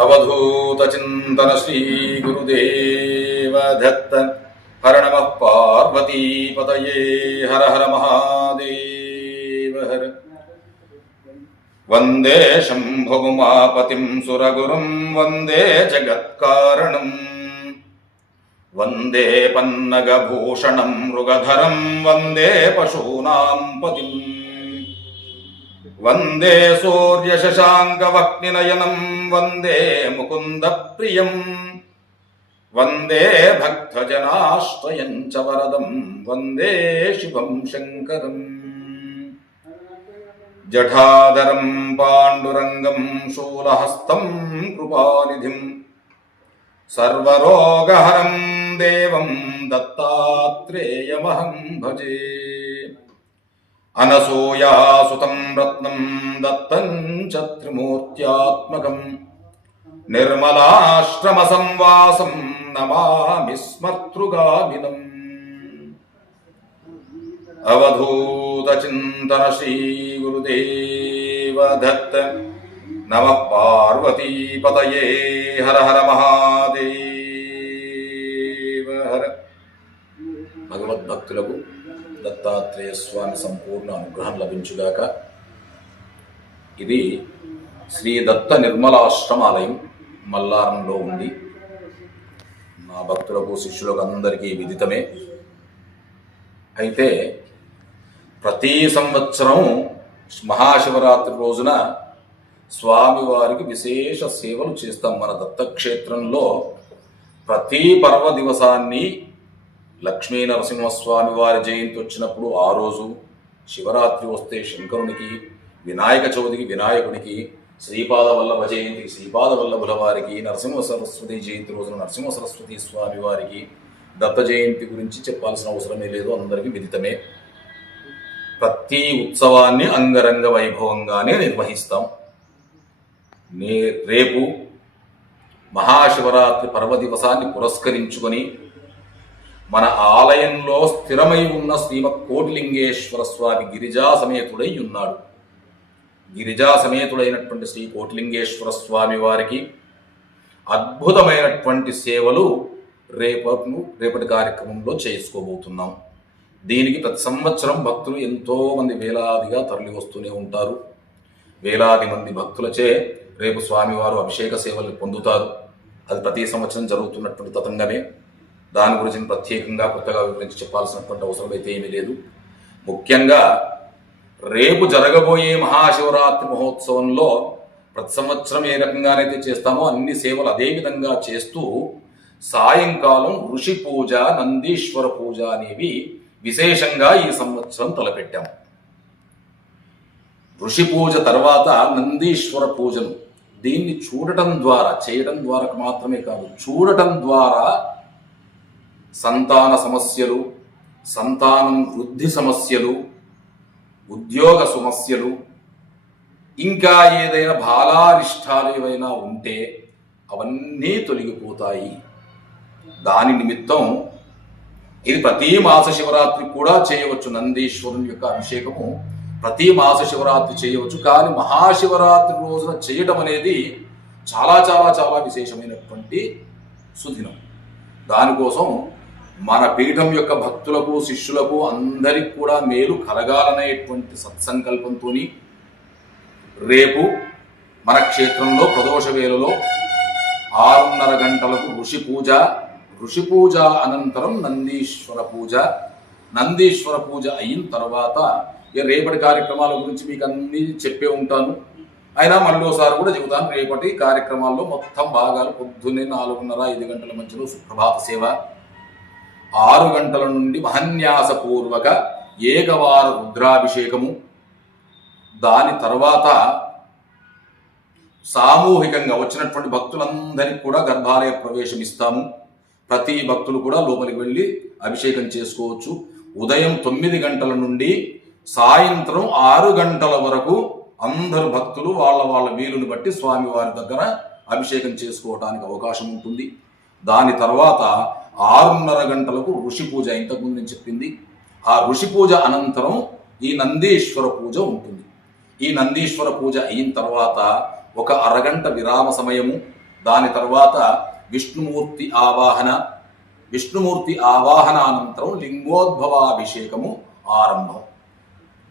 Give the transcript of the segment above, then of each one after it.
అవధూత చింతన శ్రీ గురుదేవదత్త హర నమ పార్వతీపతయే హర హర మహాదేవ హర వందే శంభుమాపతిం సురగురుం వందే జగత్కారణం వందే పన్నగభూషణం మృగధరం వందే పశూనాం పతిం వందే సూర్యశశాంకవక్నినయనం వందే ముకుంద ప్రియం వందే భక్తజనాశ్రయం చ వరదం వందే శుభం శంకరం జఠాదరం పాండురంగం శూలహస్తం కృపానిధిం సర్వరోగహరం దేవం దత్తాత్రేయమహం భజే అనసూయా సుతం రత్నం దత్తం చత్రిమూర్త్యాత్మకం నిర్మలాశ్రమ సంవాసం నమామి స్మర్తృగామినం. అవధూత చింతన శ్రీ గురుదేవ దత్త నమ పార్వతీపతయే హర హర మహాదేవ హర. భగవద్భక్తులకు దత్తాత్రేయ స్వామి సంపూర్ణ అనుగ్రహం లభించుగాక. ఇది శ్రీ దత్త నిర్మలాశ్రమాలయం మల్లారంలో ఉంది. మా భక్తులకు శిష్యులకు అందరికీ విదితమే. అయితే ప్రతి సంవత్సరం మహాశివరాత్రి రోజున స్వామివారికి విశేష సేవలు చేస్తాం మన దత్తక్షేత్రంలో ప్రతి పర్వ దివసాన్ని లక్ష్మీ నరసింహస్వామి వారి జయంతి వచ్చినప్పుడు ఆ రోజు శివరాత్రి వస్తే శంకరునికి వినాయక చవితికి వినాయకునికి శ్రీపాద వల్లభ జయంతికి శ్రీపాద వల్లభుల వారికి నరసింహ సరస్వతి జయంతి రోజున నరసింహ సరస్వతి స్వామి వారికి దత్త జయంతి గురించి చెప్పాల్సిన అవసరమే లేదు. అందరికీ విదితమే. ప్రతి ఉత్సవాన్ని అంగరంగ వైభవంగానే నిర్వహిస్తాం. నే రేపు మహాశివరాత్రి పర్వదివసాన్ని పురస్కరించుకొని మన ఆలయంలో స్థిరమై ఉన్న శ్రీమత్ కోటిలింగేశ్వర స్వామి గిరిజా సమేతుడై ఉన్నాడు. గిరిజా సమేతుడైనటువంటి శ్రీ కోటిలింగేశ్వర స్వామి వారికి అద్భుతమైనటువంటి సేవలు రేపటి రేపటి కార్యక్రమంలో చేసుకోబోతున్నాం. దీనికి ప్రతి సంవత్సరం భక్తులు ఎంతోమంది వేలాదిగా తరలి వస్తూనే ఉంటారు. వేలాది మంది భక్తులచే రేపు స్వామివారు అభిషేక సేవలు పొందుతారు. అది ప్రతి సంవత్సరం జరుగుతున్నటువంటి తతంగమే. దాని గురించి ప్రత్యేకంగా కొత్తగా వివరించి చెప్పాల్సినటువంటి అవసరం అయితే ఏమీ లేదు. ముఖ్యంగా రేపు జరగబోయే మహాశివరాత్రి మహోత్సవంలో ప్రతి సంవత్సరం ఏ రకంగానైతే చేస్తామో అన్ని సేవలు అదే విధంగా చేస్తూ సాయంకాలం ఋషి పూజ నందీశ్వర పూజ అనేవి విశేషంగా ఈ సంవత్సరం తలపెట్టాము ఋషి పూజ తర్వాత నందీశ్వర పూజను దీన్ని చూడటం ద్వారా చేయడం ద్వారా మాత్రమే కాదు చూడటం ద్వారా సంతాన సమస్యలు సంతానం వృద్ధి సమస్యలు ఉద్యోగ సమస్యలు ఇంకా ఏదైనా బాలారిష్టాలు ఏవైనా ఉంటే అవన్నీ తొలగిపోతాయి. దాని నిమిత్తం ఇది ప్రతి మాస శివరాత్రి కూడా చేయవచ్చు. నందీశ్వరుని యొక్క అభిషేకము ప్రతి మాస శివరాత్రి చేయవచ్చు. కానీ మహాశివరాత్రి రోజున చేయడం అనేది చాలా చాలా చాలా విశేషమైనటువంటి సుదినం. దానికోసం మన పీఠం యొక్క భక్తులకు శిష్యులకు అందరికి కూడా మేలు కలగాలనేటువంటి సత్సంకల్పంతో రేపు మన క్షేత్రంలో ప్రదోష వేళలో ఆరున్నర గంటలకు ఋషి పూజ ఋషి పూజ అనంతరం నందీశ్వర పూజ నందీశ్వర పూజ అయిన తర్వాత ఇక రేపటి కార్యక్రమాల గురించి మీకు అన్ని చెప్పే ఉంటాను. అయినా మరోసారి కూడా చెబుతాను రేపటి కార్యక్రమాల్లో మొత్తం భాగాలు పొద్దున్నే నాలుగున్నర ఐదు గంటల మధ్యలో సుప్రభాత సేవ. ఆరు గంటల నుండి మహన్యాసపూర్వక ఏకవార రుద్రాభిషేకము. దాని తర్వాత సామూహికంగా వచ్చినటువంటి భక్తులందరికీ కూడా గర్భాలయ ప్రవేశం ఇస్తాము. ప్రతి భక్తులు కూడా లోపలికి వెళ్ళి అభిషేకం చేసుకోవచ్చు. ఉదయం తొమ్మిది గంటల నుండి సాయంత్రం ఆరు గంటల వరకు అందరు భక్తులు వాళ్ళ వాళ్ళ వీలుని బట్టి స్వామివారి దగ్గర అభిషేకం చేసుకోవడానికి అవకాశం ఉంటుంది. దాని తర్వాత ఆరున్నర గంటలకు ఋషి పూజ. ఇంతకుముందు నేను చెప్పింది ఆ ఋషి పూజ అనంతరం ఈ నందీశ్వర పూజ ఉంటుంది. ఈ నందీశ్వర పూజ అయిన తర్వాత ఒక అరగంట విరామ సమయము దాని తర్వాత విష్ణుమూర్తి ఆవాహన. విష్ణుమూర్తి ఆవాహన అనంతరం లింగోద్భవాభిషేకము ఆరంభం.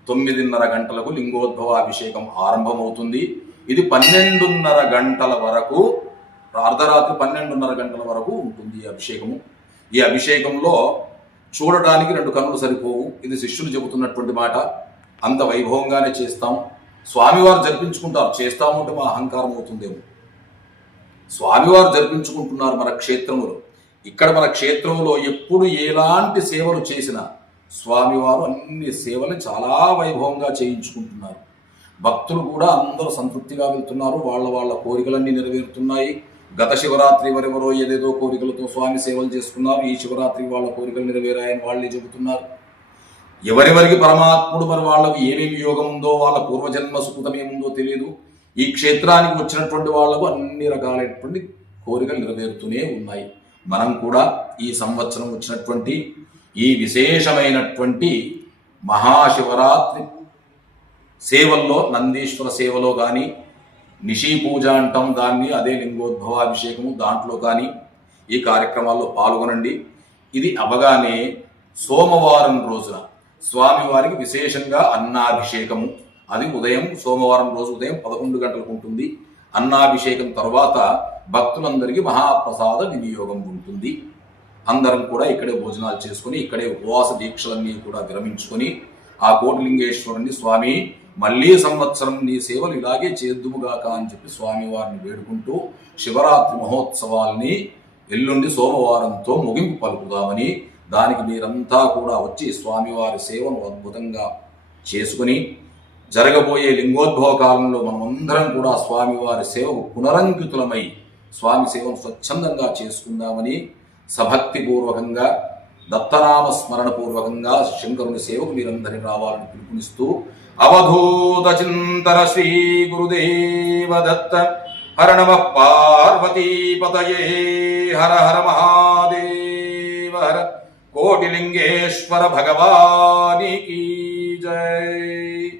తొమ్మిదిన్నర గంటలకు లింగోద్భవాభిషేకం ఆరంభమవుతుంది. ఇది పన్నెండున్నర గంటల వరకు అర్ధరాత్రి పన్నెండున్నర గంటల వరకు ఉంటుంది అభిషేకము. ఈ అభిషేకంలో చూడటానికి రెండు కన్నులు సరిపోవు. ఇది శిష్యులు చెబుతున్నటువంటి మాట. అంత వైభవంగానే చేస్తాం. స్వామివారు జరిపించుకుంటారు. చేస్తామంటే మా అహంకారం అవుతుందేమో. స్వామివారు జరిపించుకుంటున్నారు మన క్షేత్రములో. ఇక్కడ మన క్షేత్రంలో ఎప్పుడు ఎలాంటి సేవలు చేసినా స్వామివారు అన్ని సేవలు చాలా వైభవంగా చేయించుకుంటున్నారు. భక్తులు కూడా అందరూ సంతృప్తిగా వెళ్తున్నారు. వాళ్ళ వాళ్ళ కోరికలన్నీ నెరవేరుతున్నాయి. గత శివరాత్రి వరెవరో ఏదేదో కోరికలతో స్వామి సేవలు చేసుకున్నారు. ఈ శివరాత్రి వాళ్ళ కోరికలు నెరవేరాయని వాళ్ళే చెబుతున్నారు. ఎవరెవరికి పరమాత్ముడు మరి వాళ్ళకు ఏమేమి యోగం ఉందో వాళ్ళ పూర్వజన్మ సుకృతం ఏముందో తెలియదు ఈ క్షేత్రానికి వచ్చినటువంటి వాళ్ళకు అన్ని రకాలైనటువంటి కోరికలు నెరవేరుతూనే ఉన్నాయి. మనం కూడా ఈ సంవత్సరం వచ్చినటువంటి ఈ విశేషమైనటువంటి మహాశివరాత్రి సేవల్లో నందీశ్వర సేవలో కానీ నిషి పూజ అంటాం దాన్ని అదే లింగోద్భవాభిషేకము. దాంట్లో కానీ ఈ కార్యక్రమాల్లో పాల్గొనండి. ఇది అవగానే సోమవారం రోజున స్వామివారికి విశేషంగా అన్నాభిషేకము. అది ఉదయం సోమవారం రోజు ఉదయం పదకొండు గంటలకు ఉంటుంది. అన్నాభిషేకం తర్వాత భక్తులందరికీ మహాప్రసాద వినియోగం ఉంటుంది. అందరం కూడా ఇక్కడే భోజనాలు చేసుకుని ఇక్కడే ఉపవాస దీక్షలన్నీ కూడా విరమించుకొని ఆ కోటిలింగేశ్వరుని స్వామి మళ్ళీ సంవత్సరం నీ సేవలు ఇలాగే చేద్దుముగాక అని చెప్పి స్వామివారిని వేడుకుంటూ శివరాత్రి మహోత్సవాల్ని ఎల్లుండి సోమవారంతో ముగింపు పలుకుదామని దానికి మీరంతా కూడా వచ్చి స్వామివారి సేవను అద్భుతంగా చేసుకుని జరగబోయే లింగోద్భవ కాలంలో మనమందరం కూడా స్వామివారి సేవకు పునరంకితులమై స్వామి సేవను స్వచ్ఛందంగా చేసుకుందామని సభక్తిపూర్వకంగా దత్తనామ స్మరణ పూర్వకంగా శంకరుని సేవకు మీరందరినీ రావాలని పిలుపునిస్తూ అవధూత చింతన శ్రీ గురుదేవ దత్త హర నమ పార్వతీపతయే హర హర మహాదేవ హర కోటిలింగేశ్వర భగవానికి జై.